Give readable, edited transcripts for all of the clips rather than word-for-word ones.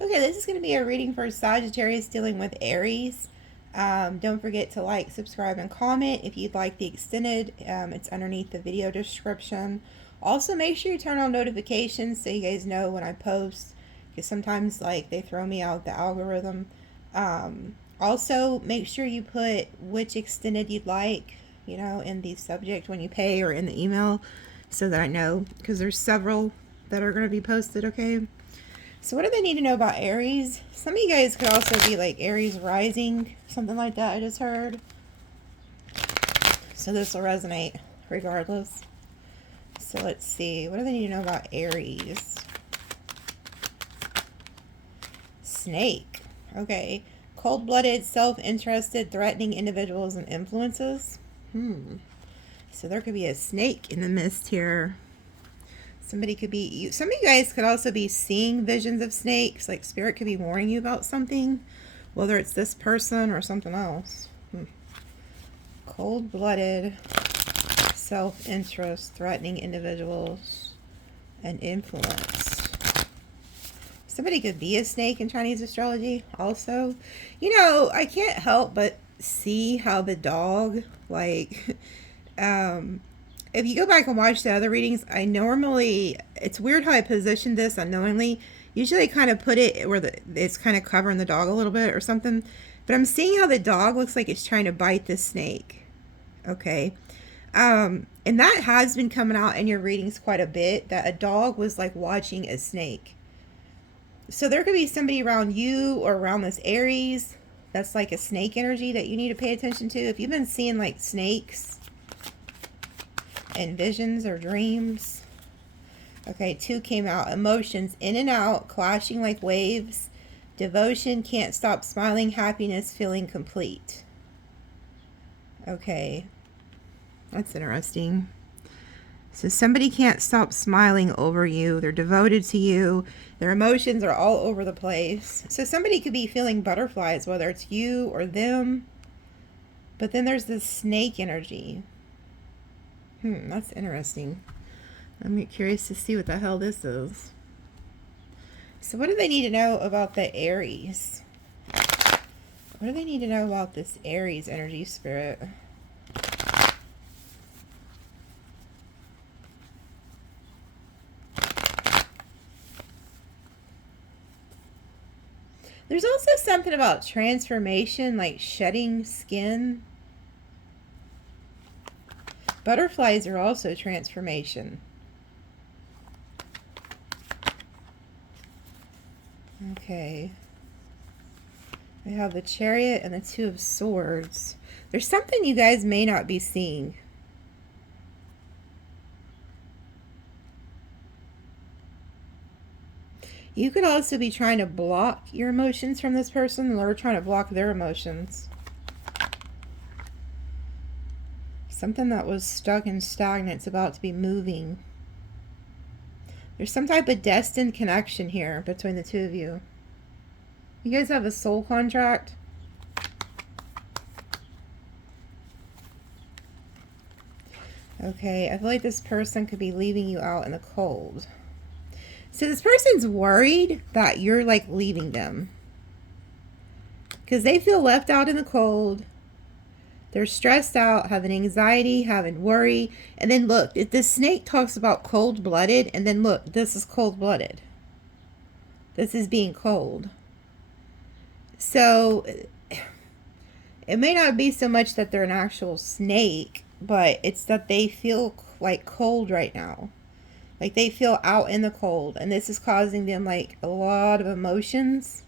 Okay, this is going to be a reading for Sagittarius dealing with Aries. Don't forget to like, subscribe, and comment. If you'd like the extended, it's underneath the video description. Also, make sure you turn on notifications so you guys know when I post, because sometimes like they throw me out the algorithm. Also, make sure you put which extended you'd like, in the subject when you pay or in the email, so that I know, because there's several that are going to be posted. Okay. So what do they need to know about Aries? Some of you guys could also be like Aries rising, something like that I just heard. So this will resonate regardless. So let's see. What do they need to know about Aries? Snake. Okay. Cold-blooded, self-interested, threatening individuals and influences. So there could be a snake in the mist here. Somebody could be, some of you guys could also be seeing visions of snakes. Like spirit could be warning you about something, whether it's this person or something else. Cold-blooded, self-interest, threatening individuals, and influence. Somebody could be a snake in Chinese astrology also. I can't help but see how the dog, like, if you go back and watch the other readings, it's weird how I positioned this unknowingly. Usually I kind of put it where it's kind of covering the dog a little bit or something. But I'm seeing how the dog looks like it's trying to bite this snake. Okay. And that has been coming out in your readings quite a bit, that a dog was like watching a snake. So there could be somebody around you or around this Aries that's like a snake energy that you need to pay attention to. If you've been seeing like snakes and visions or dreams. Okay, 2 came out. Emotions in and out, clashing like waves. Devotion, can't stop smiling. Happiness, feeling complete. Okay, that's interesting. So somebody can't stop smiling over you. They're devoted to you. Their emotions are all over the place. So somebody could be feeling butterflies, whether it's you or them. But then there's this snake energy. That's interesting. I'm curious to see what the hell this is. So what do they need to know about the Aries? What do they need to know about this Aries energy, spirit? There's also something about transformation, like shedding skin. Butterflies are also transformation. Okay. We have the Chariot and the 2 of Swords. There's something you guys may not be seeing. You could also be trying to block your emotions from this person, or trying to block their emotions. Something that was stuck and stagnant is about to be moving. There's some type of destined connection here between the 2 of you. You guys have a soul contract. Okay, I feel like this person could be leaving you out in the cold. So this person's worried that you're like leaving them, because they feel left out in the cold. They're stressed out, having anxiety, having worry. And then look, if this snake talks about cold-blooded, and then look, this is cold-blooded. This is being cold. So it may not be so much that they're an actual snake, but it's that they feel like cold right now. Like they feel out in the cold, and this is causing them like a lot of emotions.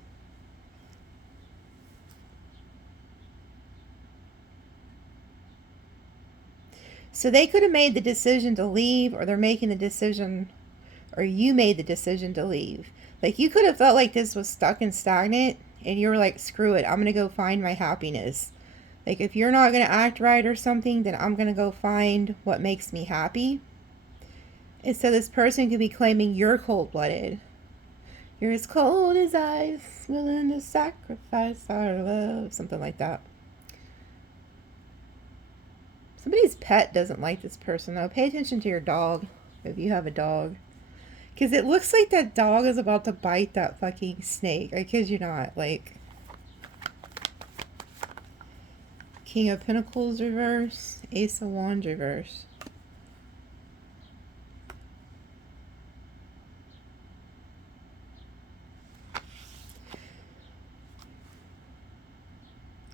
So they could have made the decision to leave, or they're making the decision, or you made the decision to leave. Like you could have felt like this was stuck and stagnant, and you were like, screw it, I'm going to go find my happiness. Like if you're not going to act right or something, then I'm going to go find what makes me happy. And so this person could be claiming you're cold-blooded. You're as cold as ice, willing to sacrifice our love. Something like that. Somebody's pet doesn't like this person, though. Pay attention to your dog if you have a dog. Because it looks like that dog is about to bite that fucking snake. I kid you not. Like, King of Pentacles reverse, Ace of Wands reverse.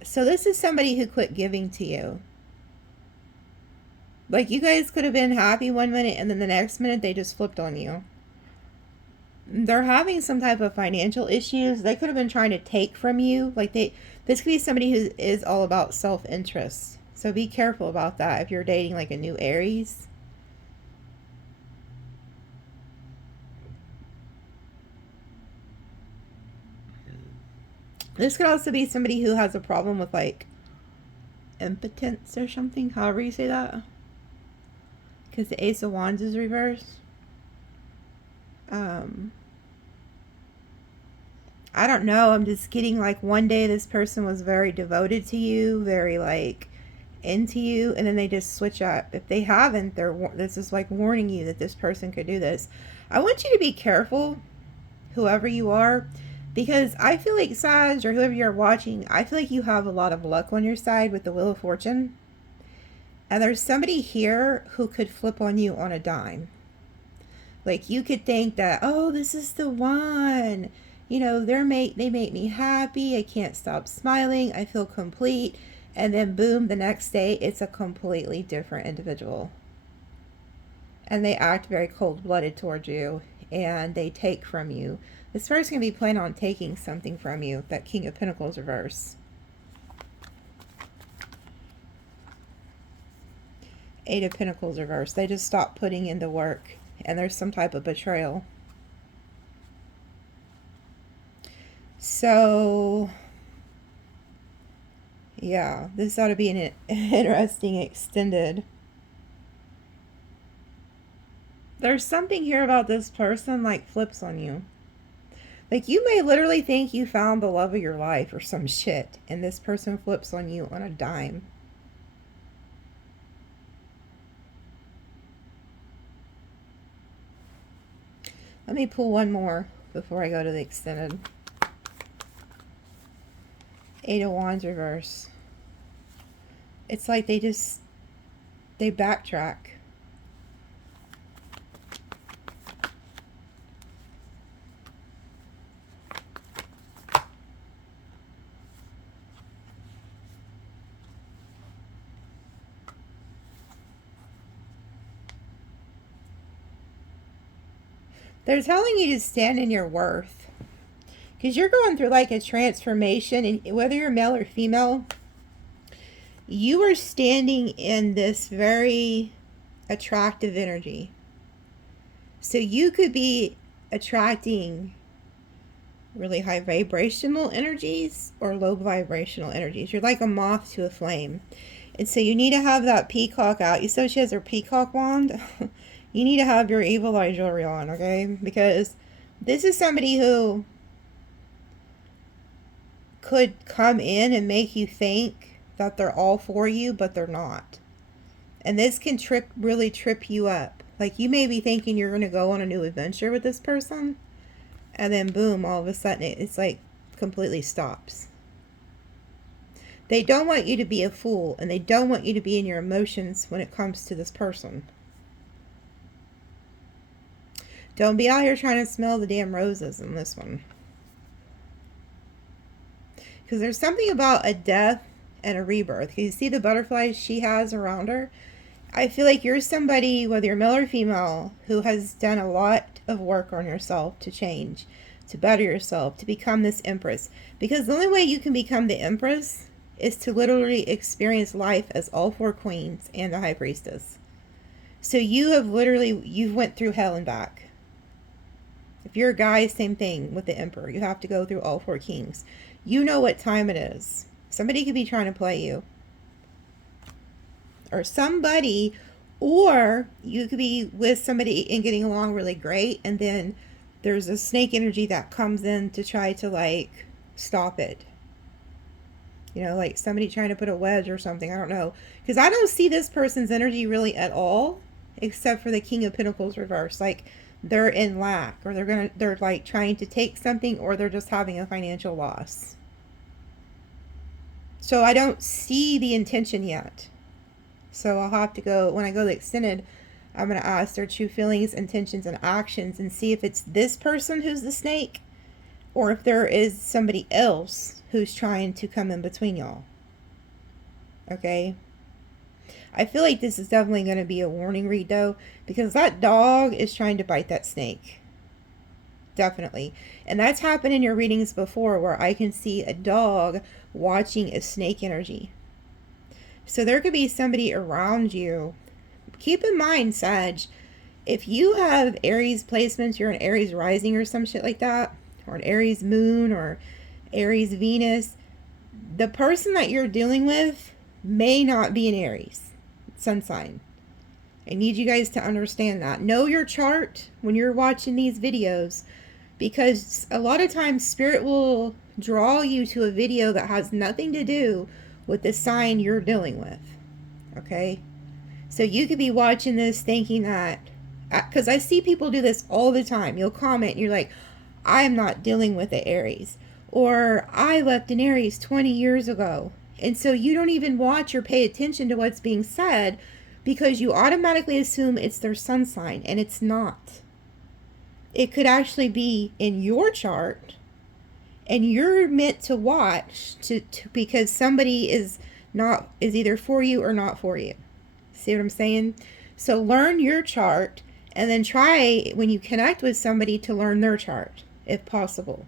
So this is somebody who quit giving to you. Like, you guys could have been happy one minute and then the next minute they just flipped on you. They're having some type of financial issues. They could have been trying to take from you. Like, this could be somebody who is all about self-interest. So be careful about that if you're dating like a new Aries. This could also be somebody who has a problem with like impotence or something, however you say that. Because the Ace of Wands is reversed. I don't know. I'm just getting like one day this person was very devoted to you, very like into you, and then they just switch up. If they haven't, this is like warning you that this person could do this. I want you to be careful, whoever you are, because I feel like Sag or whoever you're watching, I feel like you have a lot of luck on your side with the Wheel of Fortune. And there's somebody here who could flip on you on a dime. Like, you could think that, oh, this is the one. You know, they make me happy. I can't stop smiling. I feel complete. And then boom, the next day, it's a completely different individual. And they act very cold-blooded towards you. And they take from you. This person's going to be planning on taking something from you. That King of Pentacles reverse. Eight of Pentacles reverse. They just stop putting in the work. And there's some type of betrayal. So, yeah, this ought to be an interesting extended. There's something here about this person like flips on you. Like, you may literally think you found the love of your life or some shit, and this person flips on you on a dime. Let me pull one more before I go to the extended. Eight of Wands reverse. It's like they backtrack. They're telling you to stand in your worth. Because you're going through like a transformation. And whether you're male or female, you are standing in this very attractive energy. So you could be attracting really high vibrational energies or low vibrational energies. You're like a moth to a flame. And so you need to have that peacock out. You saw she has her peacock wand. You need to have your evil eye jewelry on, okay? Because this is somebody who could come in and make you think that they're all for you, but they're not. And this can really trip you up. Like, you may be thinking you're going to go on a new adventure with this person, and then boom, all of a sudden it's like completely stops. They don't want you to be a fool, and they don't want you to be in your emotions when it comes to this person. Don't be out here trying to smell the damn roses in this one. Because there's something about a death and a rebirth. You see the butterflies she has around her? I feel like you're somebody, whether you're male or female, who has done a lot of work on yourself to change, to better yourself, to become this empress. Because the only way you can become the empress is to literally experience life as all four queens and the high priestess. So you went through hell and back. If you're a guy, same thing with the emperor. You have to go through all four kings. You know what time it is. Somebody could be trying to play you. Or you could be with somebody and getting along really great, and then there's a snake energy that comes in to try to like stop it. You know, like somebody trying to put a wedge or something. I don't know. Because I don't see this person's energy really at all, except for the King of Pentacles reverse. Like, they're in lack, or they're like trying to take something, or they're just having a financial loss. So I don't see the intention yet. So I'll have to go, when I go to the extended, I'm going to ask their true feelings, intentions, and actions and see if it's this person who's the snake, or if there is somebody else who's trying to come in between y'all. Okay? I feel like this is definitely going to be a warning read, though, because that dog is trying to bite that snake. Definitely. And that's happened in your readings before, where I can see a dog watching a snake energy. So there could be somebody around you. Keep in mind, Sag, if you have Aries placements, you're an Aries rising or some shit like that, or an Aries moon or Aries Venus, the person that you're dealing with may not be an Aries sun sign. I need you guys to understand that. Know your chart when you're watching these videos, because a lot of times Spirit will draw you to a video that has nothing to do with the sign you're dealing with. Okay? So you could be watching this thinking that, because I see people do this all the time. You'll comment and you're like, I'm not dealing with the Aries. Or I left an Aries 20 years ago. And so you don't even watch or pay attention to what's being said, because you automatically assume it's their sun sign, and it's not. It could actually be in your chart, and you're meant to watch because somebody is either for you or not for you. See what I'm saying? So learn your chart, and then try, when you connect with somebody, to learn their chart, if possible.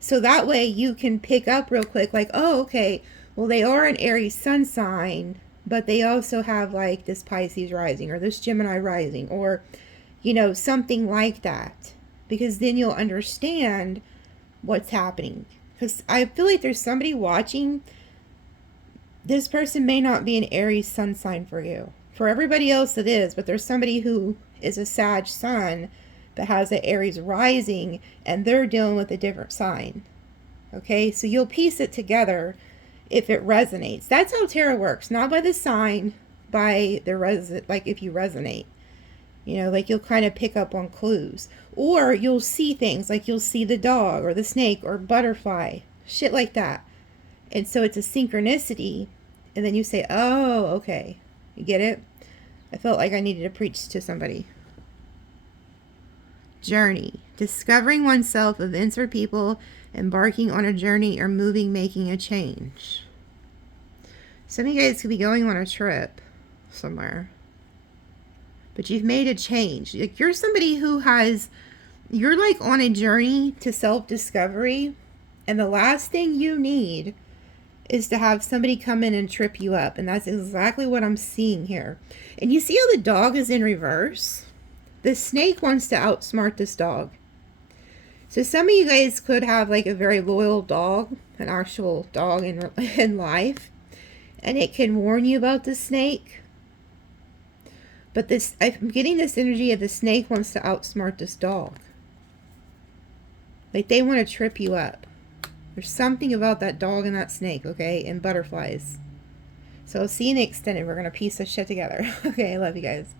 So that way you can pick up real quick, like, oh, okay, well, they are an Aries sun sign, but they also have like this Pisces rising, or this Gemini rising, or, you know, something like that. Because then you'll understand what's happening. Because I feel like there's somebody watching. This person may not be an Aries sun sign for you. For everybody else it is, but there's somebody who is a Sag sun that has an Aries rising, and they're dealing with a different sign. Okay, so you'll piece it together if it resonates. That's how tarot works, not by the sign, by the like if you resonate. You know, like you'll kind of pick up on clues. Or you'll see things, like you'll see the dog or the snake or butterfly, shit like that. And so it's a synchronicity, and then you say, oh, okay, you get it? I felt like I needed to preach to somebody. Journey. Discovering oneself, events or people, embarking on a journey, or moving, making a change. Some of you guys could be going on a trip somewhere, but you've made a change. Like, you're somebody who you're like on a journey to self-discovery, and the last thing you need is to have somebody come in and trip you up. And that's exactly what I'm seeing here. And you see how the dog is in reverse? The snake wants to outsmart this dog. So some of you guys could have like a very loyal dog, an actual dog in life, and it can warn you about the snake. But I'm getting this energy of the snake wants to outsmart this dog. Like, they want to trip you up. There's something about that dog and that snake, okay? And butterflies. So, see you in the extended. We're going to piece this shit together. Okay, I love you guys.